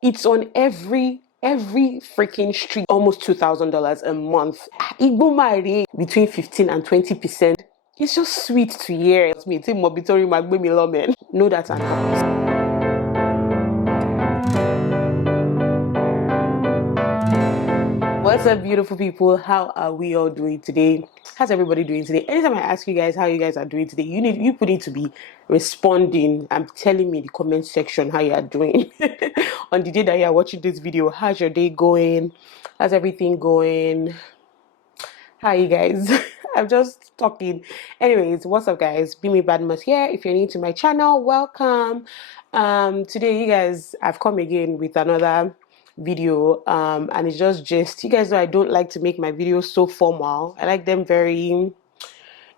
It's on every freaking street. Almost $2,000 a month. Igbo between 15 and 20%. It's just sweet to hear. It's me, Gbemi. Know that and happy. What's up, beautiful people? How are we all doing today? How's everybody doing today? Anytime I ask you guys how you guys are doing today, you need to be responding and telling me in the comment section how you are doing. On the day that you are watching this video, how's your day going? How's everything going? How are you guys? I'm just talking. Anyways, what's up, guys? Bemi Badmus here. If you're new to my channel, welcome. Today, you guys, I've come again with another video, and it's just you guys know I don't like to make my videos so formal. I like them very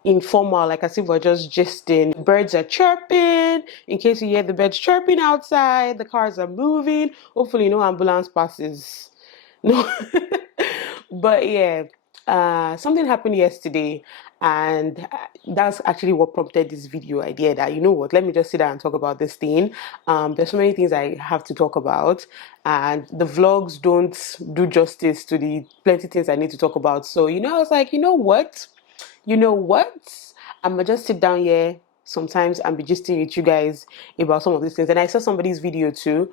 informal, like as if we're just gisting. Birds are chirping. In case you hear the birds chirping outside, the cars are moving. Hopefully, no ambulance passes. No. But yeah, something happened yesterday, and that's actually what prompted this video idea. That, you know what, let me just sit down and talk about this thing. There's so many things I have to talk about, and the vlogs don't do justice to the plenty things I need to talk about. So, I was like, you know what? I'm gonna just sit down here sometimes and be gisting with you guys about some of these things. And I saw somebody's video too.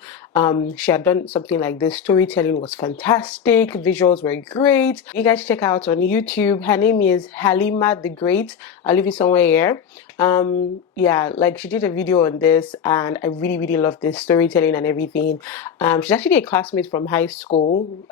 She had done something like this. Storytelling was fantastic. Visuals were great. You guys check out on YouTube. Her name is Halima the Great. I'll leave it somewhere here. Yeah, like she did a video on this, and I really, really love this storytelling and everything. She's actually a classmate from high school.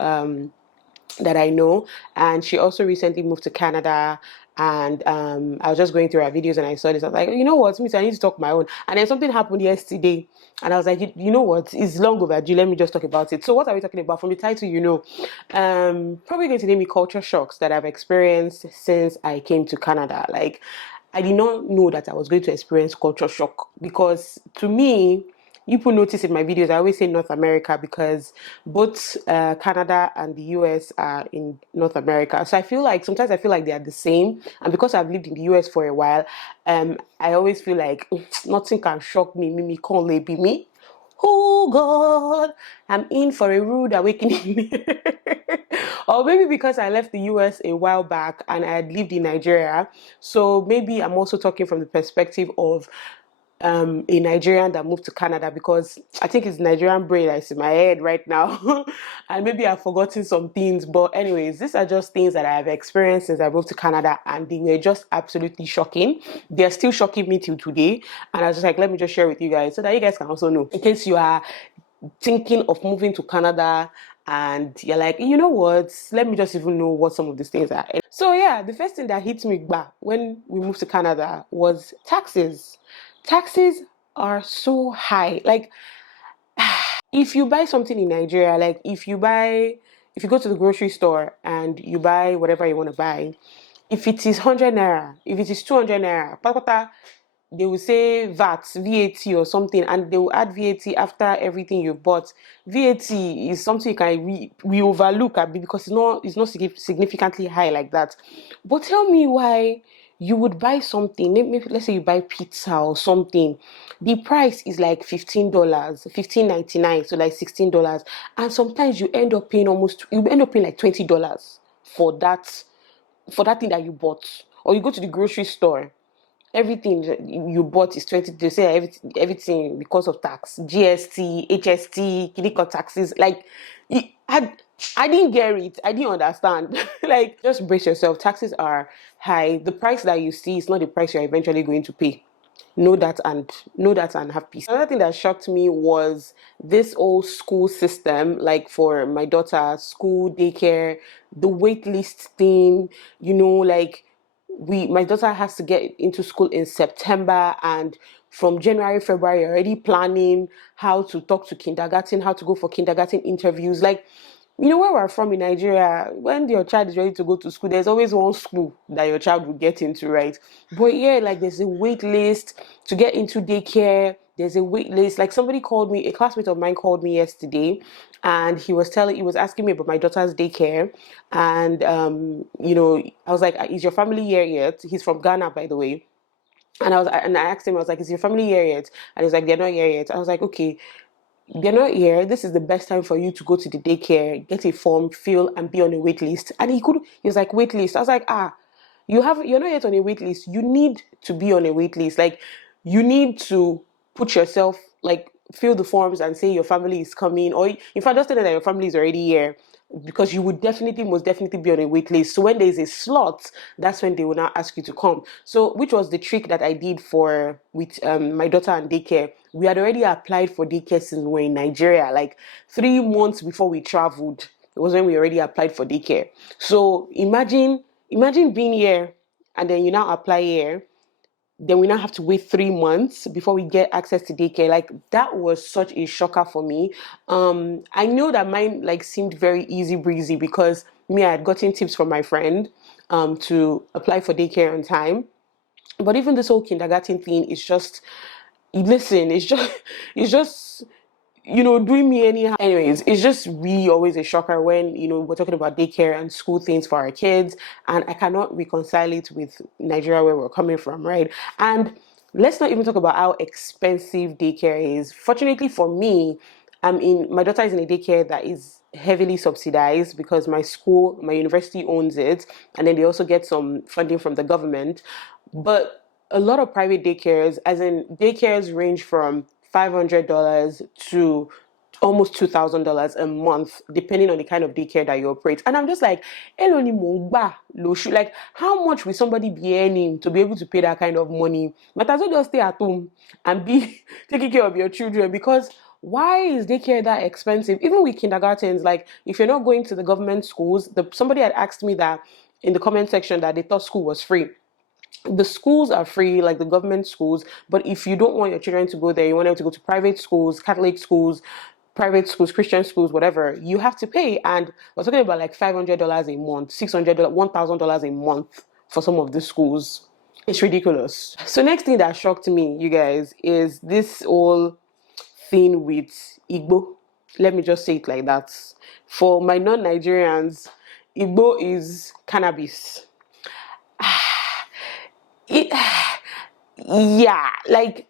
That I know, and she also recently moved to Canada. And I was just going through her videos and I saw this. I was like, you know what, Miss, I need to talk my own. And then something happened yesterday, and I was like, you know what, it's long overdue. Let me just talk about it. So what are we talking about? From the title, probably going to name me culture shocks that I've experienced since I came to Canada. Like, I did not know that I was going to experience culture shock, because to me, you will notice in my videos, I always say North America, because both Canada and the US are in North America. So sometimes I feel like they are the same. And because I've lived in the US for a while, I always feel like nothing can shock me. Mimi can't be me. Oh God, I'm in for a rude awakening. Or maybe because I left the US a while back and I had lived in Nigeria. So maybe I'm also talking from the perspective of a Nigerian that moved to Canada, because I think it's Nigerian brain that's in my head right now. And maybe I've forgotten some things. But anyways, these are just things that I have experienced since I moved to Canada, and they were just absolutely shocking. They're still shocking me till today. And I was just like, let me just share with you guys so that you guys can also know. In case you are thinking of moving to Canada and you're like, you know what, let me just even know what some of these things are. So yeah, the first thing that hit me back when we moved to Canada was taxes. Taxes are so high. Like, if you buy something in Nigeria, like if you go to the grocery store and you buy whatever you want to buy, if it is 100 naira, if it is 200 naira, they will say VAT or something, and they will add VAT after everything you bought. VAT is something you can we overlook because it's not significantly high like that. But tell me why you would buy something, maybe let's say you buy pizza or something, the price is like $15, 15.99, so like $16, and sometimes you end up paying like $20 for that thing that you bought. Or you go to the grocery store, everything you bought is 20. They say everything because of tax, GST, HST, clinical taxes. Like, I didn't get it. I didn't understand. Like, just brace yourself. Taxes are high. The price that you see is not the price you're eventually going to pay. Know that and have peace. Another thing that shocked me was this old school system, like for my daughter, school, daycare, the wait list thing, like my daughter has to get into school in September, and from January, February, already planning how to talk to kindergarten, how to go for kindergarten interviews. Like, where we're from in Nigeria, when your child is ready to go to school, there's always one school that your child will get into, right? But yeah, like there's a wait list to get into daycare. There's a wait list. Like, a classmate of mine called me yesterday, and he was asking me about my daughter's daycare. And, I was like, is your family here yet? He's from Ghana, by the way. And I asked him, I was like, is your family here yet? And he's like, they're not here yet. I was like, okay, they're not here. This is the best time for you to go to the daycare, get a form, fill, and be on a wait list. And he was like, wait list. I was like, you're not yet on a wait list. You need to be on a wait list. Like, you need to put yourself, like, fill the forms and say your family is coming, or in fact, just tell them that your family is already here, because you would definitely, most definitely be on a wait list. So when there's a slot, that's when they will now ask you to come. So, which was the trick that I did for with my daughter and daycare. We had already applied for daycare since we were in Nigeria, like 3 months before we traveled. It was when we already applied for daycare. So imagine being here and then you now apply here, then we now have to wait 3 months before we get access to daycare. Like, that was such a shocker for me. I know that mine like seemed very easy breezy because me, I had gotten tips from my friend to apply for daycare on time. But even this whole kindergarten thing is just, listen, it's just doing me anyhow. Anyways, it's just really always a shocker when, we're talking about daycare and school things for our kids. And I cannot reconcile it with Nigeria, where we're coming from, right? And let's not even talk about how expensive daycare is. Fortunately for me, my daughter is in a daycare that is heavily subsidized because my university owns it. And then they also get some funding from the government. But a lot of private daycares, as in daycares, range from $500 to almost $2,000 a month, depending on the kind of daycare that you operate. And I'm just like, "Èló ni mò ń gbà lóṣù?" Like, how much will somebody be earning to be able to pay that kind of money? But as well just stay at home and be taking care of your children, because why is daycare that expensive? Even with kindergartens, like, if you're not going to the government schools, somebody had asked me that in the comment section that they thought school was free. The schools are free, like the government schools, but if you don't want your children to go there, you want them to go to private schools, Catholic schools, private schools, Christian schools, whatever, you have to pay. And we're talking about like $500 a month, $600, $1,000 a month for some of the schools. It's ridiculous. So next thing that shocked me, you guys, is this whole thing with Igbo. Let me just say it like that. For my non-Nigerians, Igbo is cannabis. It, yeah, like,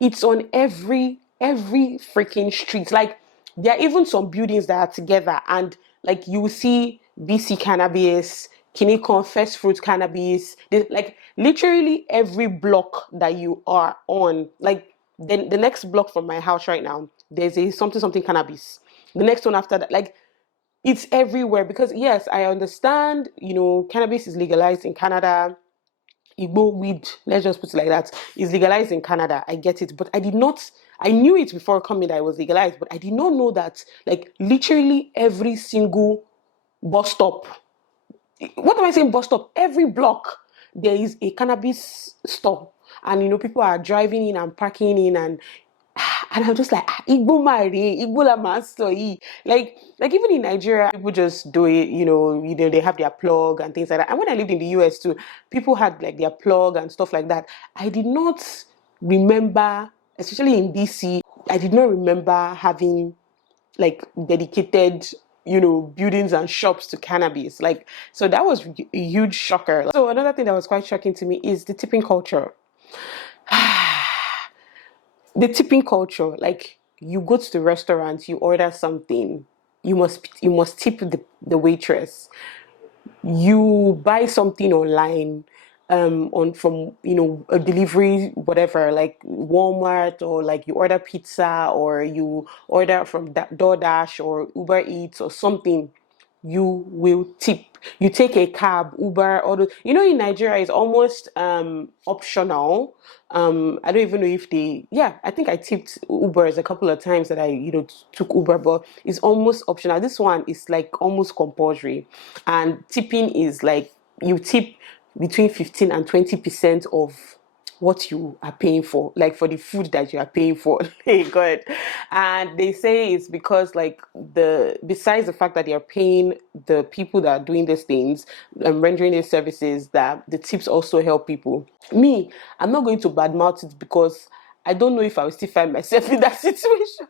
it's on every freaking street. Like, there are even some buildings that are together, and like, you will see BC Cannabis, Kinikon First Fruit Cannabis. Like, literally every block that you are on, like, then the next block from my house right now, there's a something cannabis. The next one after that, like, it's everywhere. Because yes, I understand, cannabis is legalized in Canada. Igbo weed, let's just put it like that, is legalized in Canada. I get it, but I knew it before coming that it was legalized, but I did not know that, like, literally every single bus stop, what am I saying bus stop? Every block, there is a cannabis store. And, people are driving in and parking in, and I'm just like, Igbo mare, Igbo la master. Like even in Nigeria, people just do it, they have their plug and things like that. And when I lived in the US too, people had like their plug and stuff like that. I did not remember, especially in DC, I did not remember having like dedicated, buildings and shops to cannabis. Like, so that was a huge shocker. So another thing that was quite shocking to me is the tipping culture. The tipping culture, like, you go to the restaurant, you order something, you must tip the waitress. You buy something online, on from a delivery, whatever, like Walmart, or like you order pizza, or you order from DoorDash or Uber Eats or something, you will tip. You take a cab, Uber, or in Nigeria it's almost optional. I don't even know if I think I tipped Ubers a couple of times that I took Uber, but it's almost optional. This one is like almost compulsory, and tipping is like you tip between 15 and 20% of what you are paying for, like for the food that you are paying for. Hey God. And they say it's because, like, besides the fact that they are paying the people that are doing these things and rendering these services, that the tips also help people. Me, I'm not going to badmouth it, because I don't know if I will still find myself in that situation.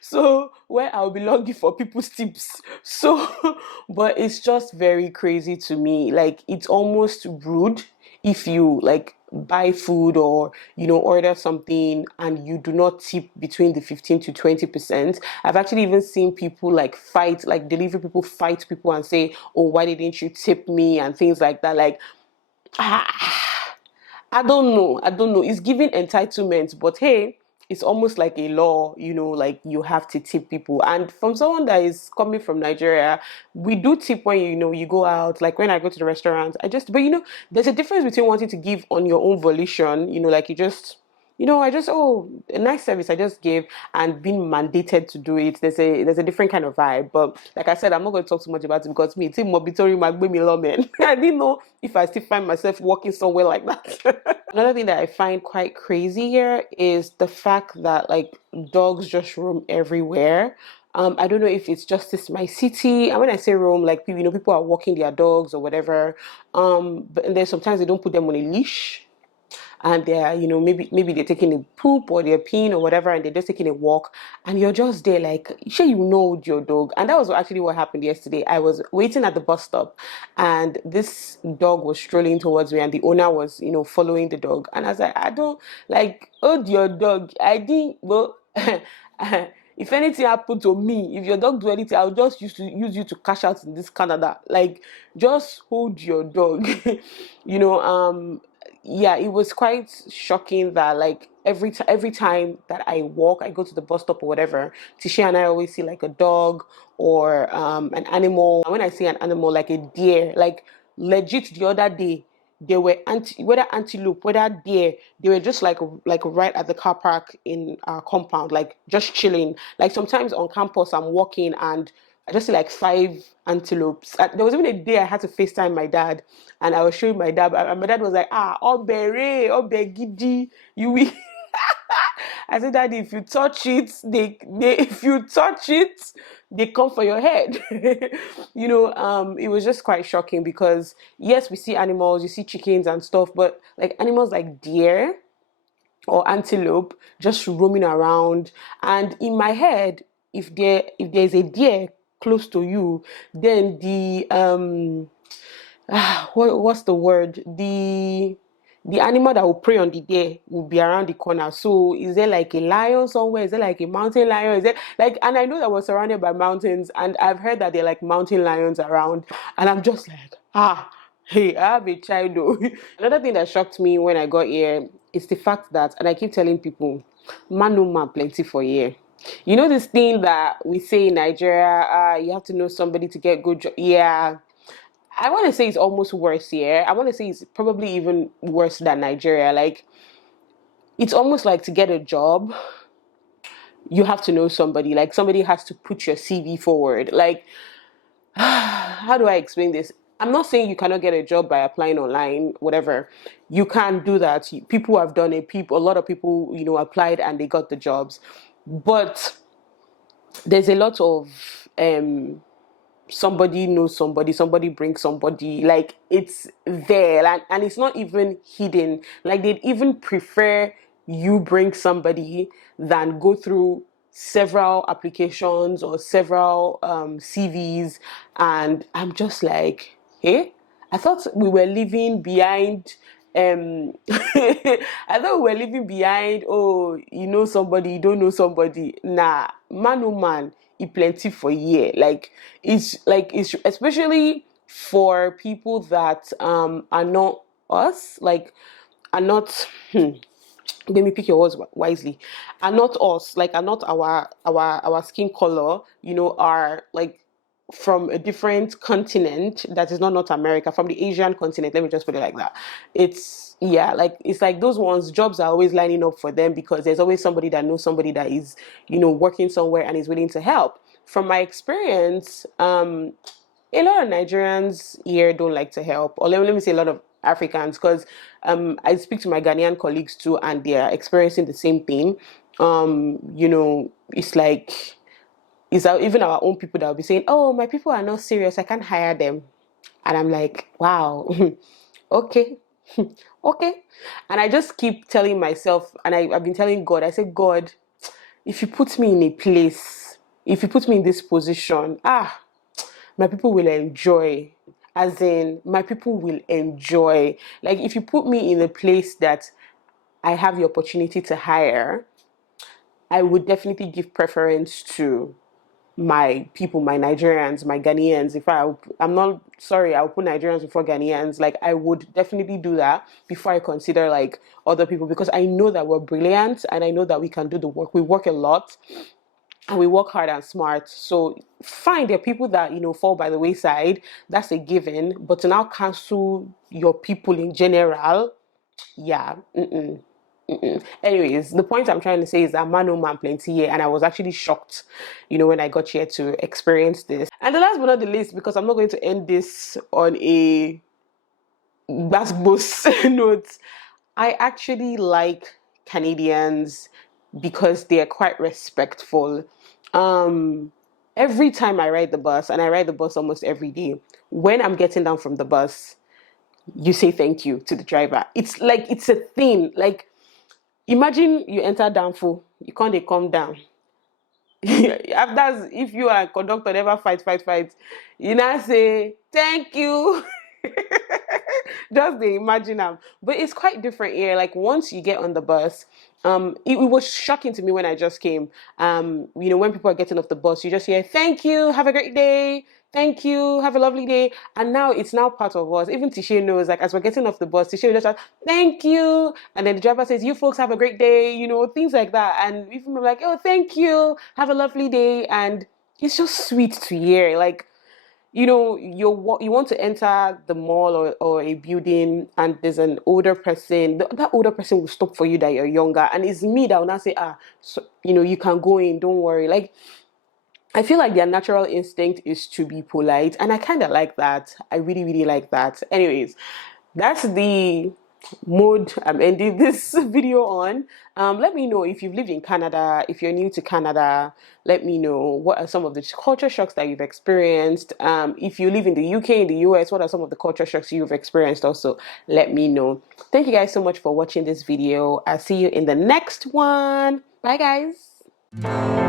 So where I'll be longing for people's tips. So, but it's just very crazy to me. Like, it's almost rude. if you like buy food or order something and you do not tip between the 15 to 20%. I've actually even seen people like fight, like delivery people fight people and say, oh, why didn't you tip me, and things like that. Like, I don't know. I don't know. It's giving entitlement, but hey, it's almost like a law, like you have to tip people. And from someone that is coming from Nigeria, we do tip when you go out. Like when I go to the restaurant, but there's a difference between wanting to give on your own volition, like you just oh, a nice service I just gave, and being mandated to do it. There's a different kind of vibe. But like I said, I'm not going to talk too much about it because me, it's Mobitori Magbemi Lomen. I didn't know if I still find myself walking somewhere like that. Another thing that I find quite crazy here is the fact that like dogs just roam everywhere. I don't know if it's just this my city. And when I say roam, like people are walking their dogs or whatever. But and then sometimes they don't put them on a leash, and they're maybe they're taking a poop or they're peeing or whatever, and they're just taking a walk, and you're just there like, sure, your dog. And that was actually what happened yesterday. I was waiting at the bus stop, and this dog was strolling towards me, and the owner was following the dog, and I was like, I don't like, hold your dog. I didn't well. If anything happened to me, if your dog do anything, I'll just use you to cash out in this Canada. Like, just hold your dog. you know yeah, it was quite shocking that like every time that I walk, I go to the bus stop or whatever, Tishi and I always see like a dog or an animal. And when I see an animal like a deer, like legit the other day, they were whether antelope, whether deer, they were just like right at the car park in our compound, like just chilling. Like sometimes on campus I'm walking and I just see like five antelopes. There was even a day I had to FaceTime my dad, and I was showing my dad, and my dad was like, obere, obegidi, you will. I said, Daddy, if you touch it, if you touch it, they come for your head. It was just quite shocking because yes, we see animals, you see chickens and stuff, but like animals like deer or antelope just roaming around. And in my head, if there's a deer close to you, then the what's the word? The animal that will prey on the deer will be around the corner. So is there like a lion somewhere? Is there like a mountain lion? Is there like, and I know that we're surrounded by mountains, and I've heard that there are like mountain lions around, and I'm just like, hey, I have a child though. Another thing that shocked me when I got here is the fact that, and I keep telling people, man no man plenty for here. You know this thing that we say in Nigeria, you have to know somebody to get good job. Yeah, I want to say it's almost worse here. I want to say it's probably even worse than Nigeria. Like, it's almost like to get a job, you have to know somebody. Like, somebody has to put your CV forward. Like, how do I explain this? I'm not saying you cannot get a job by applying online, whatever. You can do that. People have done it. A lot of people, applied and they got the jobs. But there's a lot of somebody knows somebody brings somebody, like it's there, and it's not even hidden. Like they'd even prefer you bring somebody than go through several applications or several CVs. And I'm just like, hey, I thought we were leaving behind I thought we were leaving behind, oh, you know somebody, you don't know somebody. Nah, man oh man, it plenty for year. Like it's especially for people that are not us, like are not let me pick your words wisely, are not us, like are not our skin color, are like from a different continent that is not North America, from the Asian continent, let me just put it like that. It's like those ones, jobs are always lining up for them because there's always somebody that knows somebody that is, working somewhere and is willing to help. From my experience, a lot of Nigerians here don't like to help, or let me say a lot of Africans, because I speak to my Ghanaian colleagues too, and they are experiencing the same thing. It's like even our own people that will be saying, "Oh, my people are not serious. I can't hire them," and I'm like, "Wow, okay." Okay. And I just keep telling myself, and I've been telling God, I said, God, if you put me in a place, if you put me in this position, my people will enjoy. as in my people will enjoy. Like if you put me in a place that I have the opportunity to hire, I would definitely give preference to my people, my Nigerians, my Ghanaians. I'm not sorry, I'll put Nigerians before Ghanaians. Like I would definitely do that before I consider like other people, because I know that we're brilliant and I know that we can do the work. We work a lot and we work hard and smart. So fine, there are people that fall by the wayside. That's a given. But to now cancel your people in general, yeah. Anyways, the point I'm trying to say is that man, no man, plenty here, and I was actually shocked, when I got here to experience this. And the last but not the least, because I'm not going to end this on a Badmus note, I actually like Canadians because they are quite respectful. Every time I ride the bus, and I ride the bus almost every day, when I'm getting down from the bus, you say thank you to the driver. It's like it's a thing. Like imagine you enter Danfo, you can't they come down. After, if you are a conductor, never fight, you now say thank you. Just they imagine them. But it's quite different here. Like once you get on the bus, it was shocking to me when I just came. When people are getting off the bus, you just hear thank you, have a great day. Thank you, have a lovely day. And now it's now part of us. Even Tisha knows, like as we're getting off the bus, Tisha will just shout, thank you. And then the driver says, you folks have a great day, things like that. And even we're like, oh, thank you, have a lovely day. And it's just sweet to hear. Like, you want to enter the mall or a building and there's an older person. That older person will stop for you that you're younger. And it's me that will not say, so, you can go in, don't worry. Like, I feel like their natural instinct is to be polite, and I kind of like that. I really, really like that. Anyways, that's the mode I'm ending this video on. Let me know if you've lived in Canada, if you're new to Canada. Let me know what are some of the culture shocks that you've experienced. If you live in the UK, in the US, what are some of the culture shocks you've experienced also? Let me know. Thank you guys so much for watching this video. I'll see you in the next one. Bye guys.